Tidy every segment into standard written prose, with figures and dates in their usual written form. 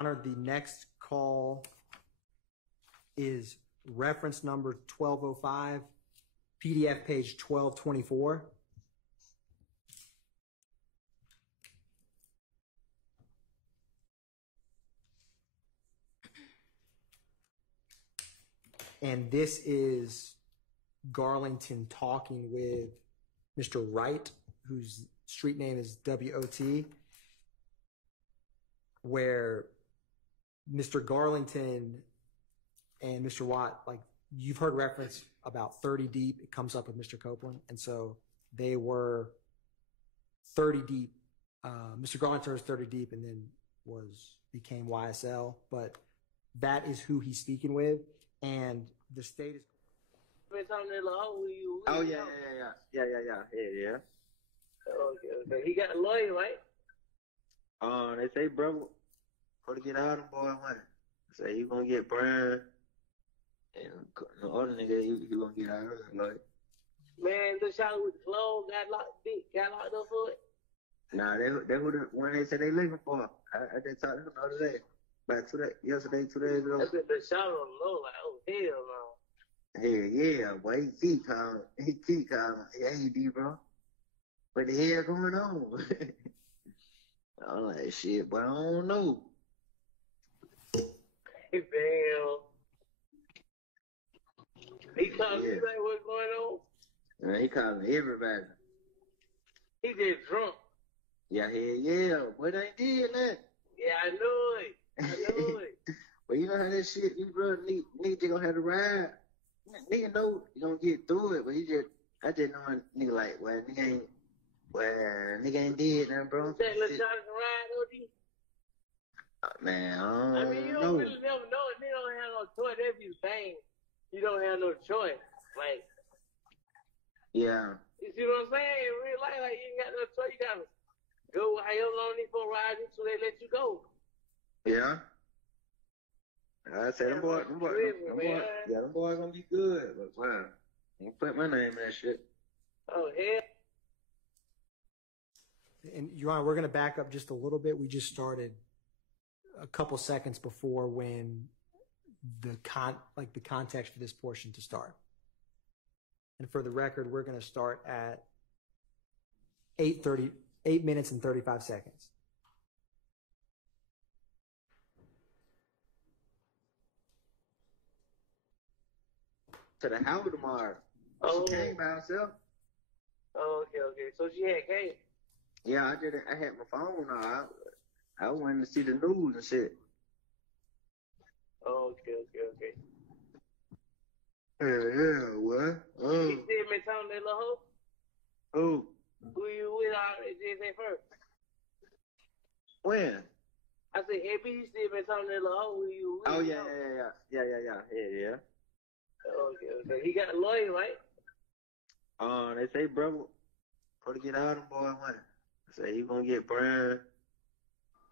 Honor, the next call is reference number 1205, PDF page 1224. And this is Garlington talking with Mr. Wright, whose street name is W.O.T., where Mr. Garlington and Mr. Watt, like, you've heard reference about 30 deep. It comes up with Mr. Copeland. And so they were 30 deep. Mr. Garlington was 30 deep and then became YSL. But that is who he's speaking with. And the state is. Oh, yeah. Okay. He got a lawyer, right? They say, bro, for to get out of boy, man. Say you gonna get Brian, and the other nigga, he gonna get out of it, like. Man, the shot with the clothes got locked up for it. Nah, they who the one they said they looking for. I just talked to him the other day. Yesterday, 2 days ago. I said the shot on the low, like, oh, hell no. Hell yeah, boy, he keep calling. Hey, D, bro. What the hell going on? I'm like, shit, but I don't know. Hey, damn. He calling you like what's going on? Man, he calling everybody. He just drunk. Yeah, hell yeah. But I ain't did that. Yeah, I knew it. But you know how that shit, you brother nigga gonna have to ride. Nigga know you gonna get through it, but I just know a nigga like, well, nigga ain't did nothing, bro. That little shot can ride, OD? Man, I mean, you don't really never know. They don't have no choice. Every thing, you don't have no choice. Like, yeah. You see what I'm saying? In real life, like, you ain't got no choice. You gotta go however long these folks ride until they let you go. Yeah. I said, them boys gonna be good, but wow, you put my name in that shit. Oh, hell. And Your Honor, we're going to back up just a little bit. We just started a couple seconds before when the context for this portion to start. And for the record, we're going to start at 8 minutes and 35 seconds. To the house tomorrow. Oh. She came by herself. Oh, okay. So she had came. Yeah, I had my phone on. I wanted to see the news and shit. Oh, okay. Yeah, what? Oh. He still been talking to that little hoe? Who? Who you with all that JJ first? When? I said, he still been talking to that little hoe. Who you with? Oh, yeah. Okay. He got a lawyer, right? They say, bro, for to get out of boy, man. Say you gonna get Brian,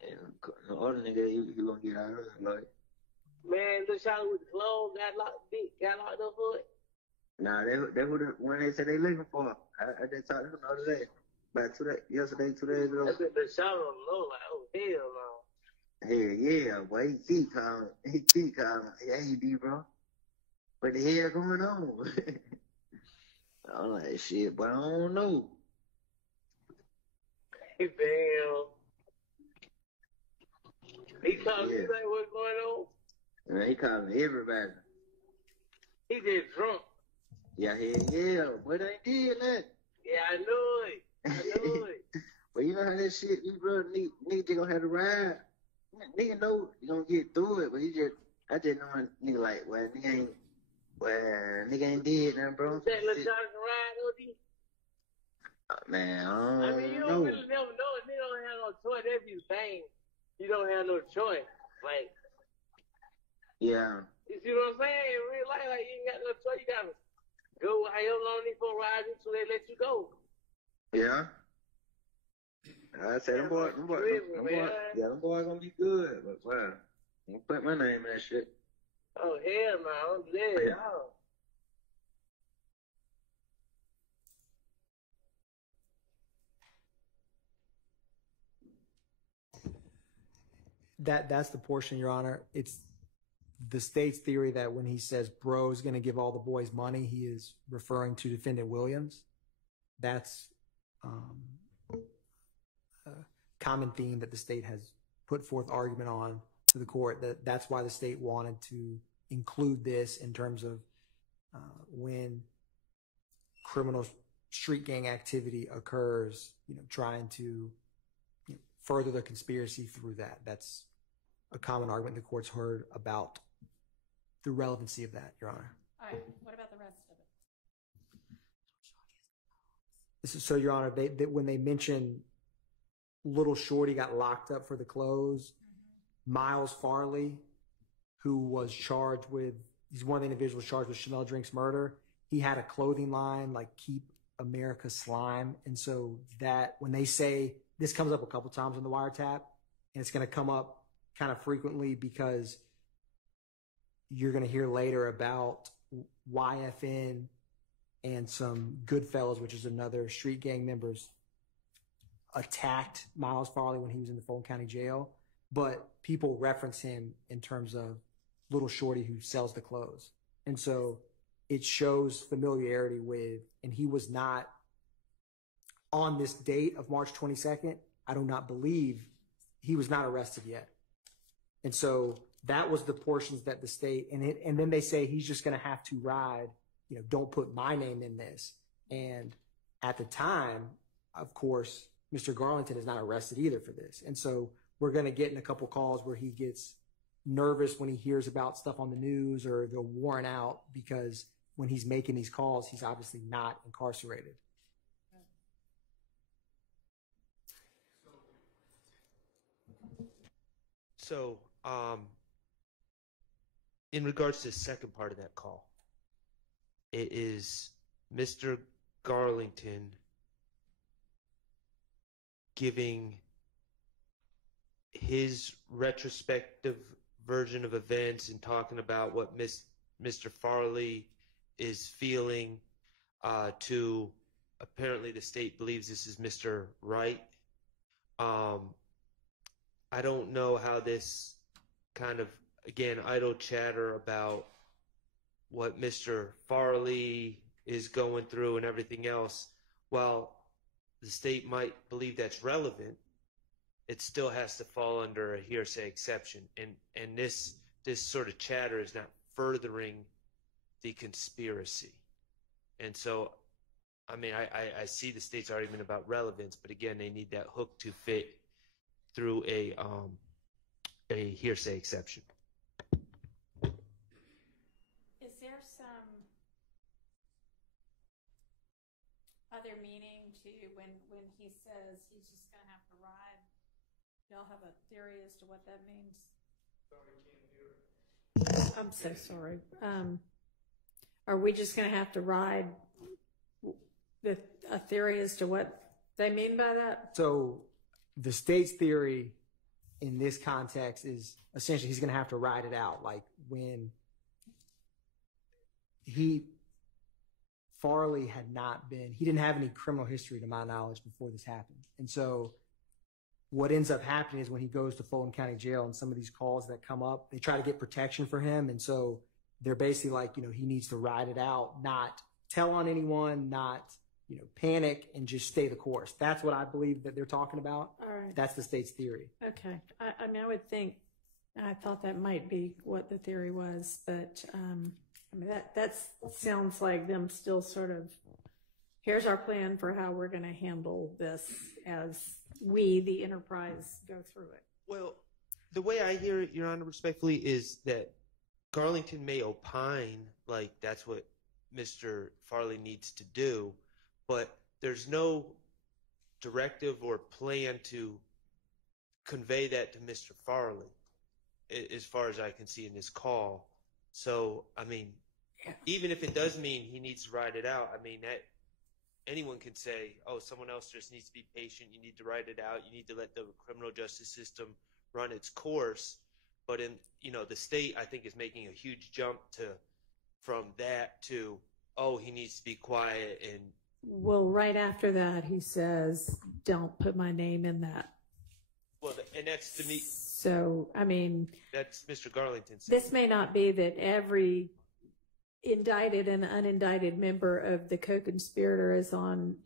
and the other nigga, he gonna get out of it, like. Man, the shot with the clothes got locked up for it. Nah, they who the one they said they looking for. I just talked to him the other day. Yesterday, 2 days ago. I said the shot on the low, like, oh, hell no. Hell yeah, boy, he keep calling. Hey, D, bro. What the hell going on? I'm like, shit, but I don't know. Hey, damn. He calling you like what's going on? Man, he calling everybody. He just drunk. Yeah, hell yeah. But I ain't did that. Yeah, I knew it. But you know how that shit, you brother nigga gonna have to ride. Nigga know you gonna get through it, but I just know a nigga like, well, nigga ain't did nothing, bro. That little shot can ride, OD? Man, I mean, you don't really never know. They don't have no choice. Every thing, you don't have no choice. Like, yeah. You see what I'm saying? In real life, like, you ain't got no choice. You gotta go however long these folks ride until they let you go. Yeah. I said, them boys gonna be good, but wow, you put my name in that shit. Oh, hell no, I'm dead. Oh. That's the portion, Your Honor. It's the state's theory that when he says bro's going to give all the boys money, he is referring to defendant Williams. That's a common theme that the state has put forth argument on to the court. That's why the state wanted to include this in terms of when criminal street gang activity occurs, trying to further the conspiracy through that. That's a common argument the court's heard about the relevancy of that, Your Honor. All right. What about the rest of it? So, Your Honor, they when they mention Little Shorty got locked up for the clothes, Miles Farley, who was charged with, he's one of the individuals charged with Chanel Drink's murder. He had a clothing line like Keep America Slime. And so that when they say, this comes up a couple times in the wiretap, and it's going to come up kind of frequently because you're going to hear later about YFN and some Goodfellas, which is another street gang members, attacked Miles Farley when he was in the Fulton County Jail. But people reference him in terms of Little Shorty who sells the clothes. And so it shows familiarity with, and he was not on this date of March 22nd. I do not believe he was not arrested yet. And so that was the portions that the state, and then they say he's just going to have to ride, don't put my name in this. And at the time, of course, Mr. Garlington is not arrested either for this. And so we're going to get in a couple calls where he gets nervous when he hears about stuff on the news or they're worn out because when he's making these calls, he's obviously not incarcerated. So, in regards to the second part of that call, it is Mr. Garlington giving his retrospective version of events and talking about what Mr. Farley is feeling to, apparently the state believes this is Mr. Wright. I don't know how this kind of, again, idle chatter about what Mr. Farley is going through and everything else, while the state might believe that's relevant, it still has to fall under a hearsay exception. And this sort of chatter is not furthering the conspiracy. And so, I mean, I see the state's argument about relevance, but again, they need that hook to fit through a hearsay exception. Is there some other meaning to when he says he's just going to have to ride? Y'all have a theory as to what that means? Sorry, can't hear. I'm so sorry. Are we just going to have to ride? A theory as to what they mean by that? So the state's theory in this context is essentially he's going to have to ride it out. Like when Farley had not been, he didn't have any criminal history to my knowledge before this happened. And so what ends up happening is when he goes to Fulton County Jail and some of these calls that come up, they try to get protection for him. And so they're basically like, he needs to ride it out, not tell on anyone, not, panic and just stay the course. That's what I believe that they're talking about. All right. That's the state's theory. Okay. I mean, I would think, I thought that might be what the theory was, but I mean, that sounds like them still sort of, here's our plan for how we're going to handle this as we, the enterprise, go through it. Well, the way I hear it, Your Honor, respectfully, is that Garlington may opine like that's what Mr. Farley needs to do, but there's no directive or plan to convey that to Mr. Farley, as far as I can see in this call. So, I mean, even if it does mean he needs to ride it out, I mean, that anyone can say, oh, someone else just needs to be patient. You need to ride it out. You need to let the criminal justice system run its course. But in, the state, I think, is making a huge jump from that to, oh, he needs to be quiet. And well, right after that, he says, don't put my name in that. Well, and that's to me. So, I mean, That's Mr. Garlington. this may not be that every indicted and unindicted member of the co-conspirator is on,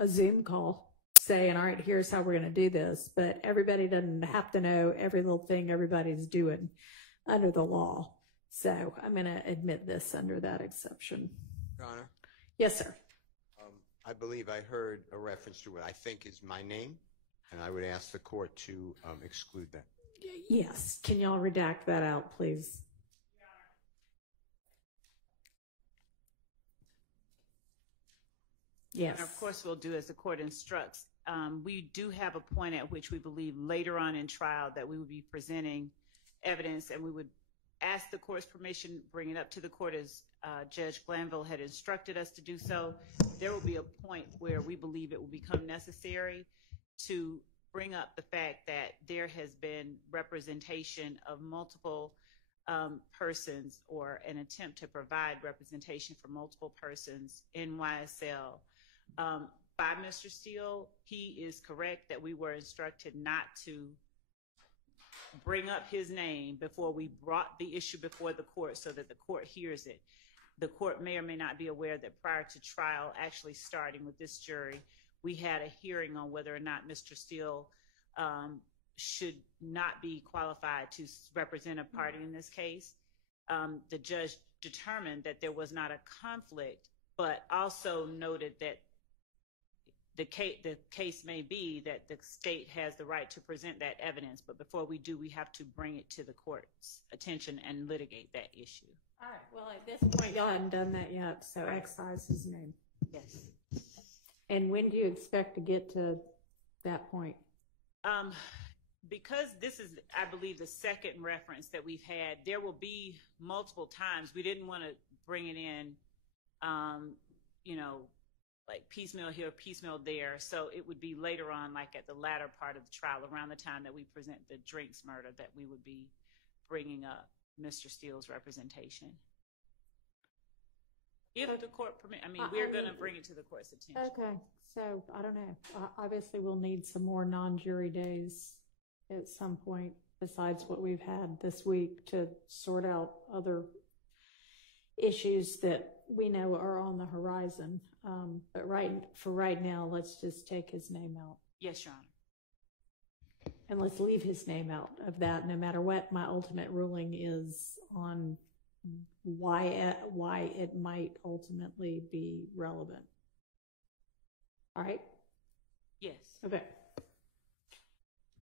a Zoom call saying, all right, here's how we're going to do this. But everybody doesn't have to know every little thing everybody's doing under the law. So I'm going to admit this under that exception. Your Honor, Yes, sir. I believe I heard a reference to what I think is my name, and I would ask the court to exclude that. Yes. Can y'all redact that out, please? Yes. And of course, we'll do as the court instructs. We do have a point at which we believe later on in trial that we would be presenting evidence, and we would ask the court's permission, bring it up to the court as Judge Glanville had instructed us to do so. There will be a point where we believe it will become necessary to bring up the fact that there has been representation of multiple persons, or an attempt to provide representation for multiple persons in YSL. By Mr. Steele, he is correct that we were instructed not to bring up his name before we brought the issue before the court so that the court hears it. The court may or may not be aware that prior to trial actually starting with this jury, we had a hearing on whether or not Mr. Steele should not be qualified to represent a party in this case. The judge determined that there was not a conflict, but also noted that the case may be that the state has the right to present that evidence, but before we do, we have to bring it to the court's attention and litigate that issue. All right. Well, at this point, y'all haven't done that yet, so excise his name. Yes. And when do you expect to get to that point? Because this is, I believe, the second reference that we've had, there will be multiple times. We didn't want to bring it in, like piecemeal here, piecemeal there. So it would be later on, like at the latter part of the trial, around the time that we present the Drinks murder, that we would be bringing up Mr. Steele's representation. If the court permit, we're going to bring it to the court's attention. Okay. So I don't know. Obviously, we'll need some more non-jury days at some point besides what we've had this week to sort out other issues that we know are on the horizon. But for right now, let's just take his name out. Yes, Your Honor. And let's leave his name out of that, no matter what my ultimate ruling is on why it might ultimately be relevant. All right? Yes. Okay.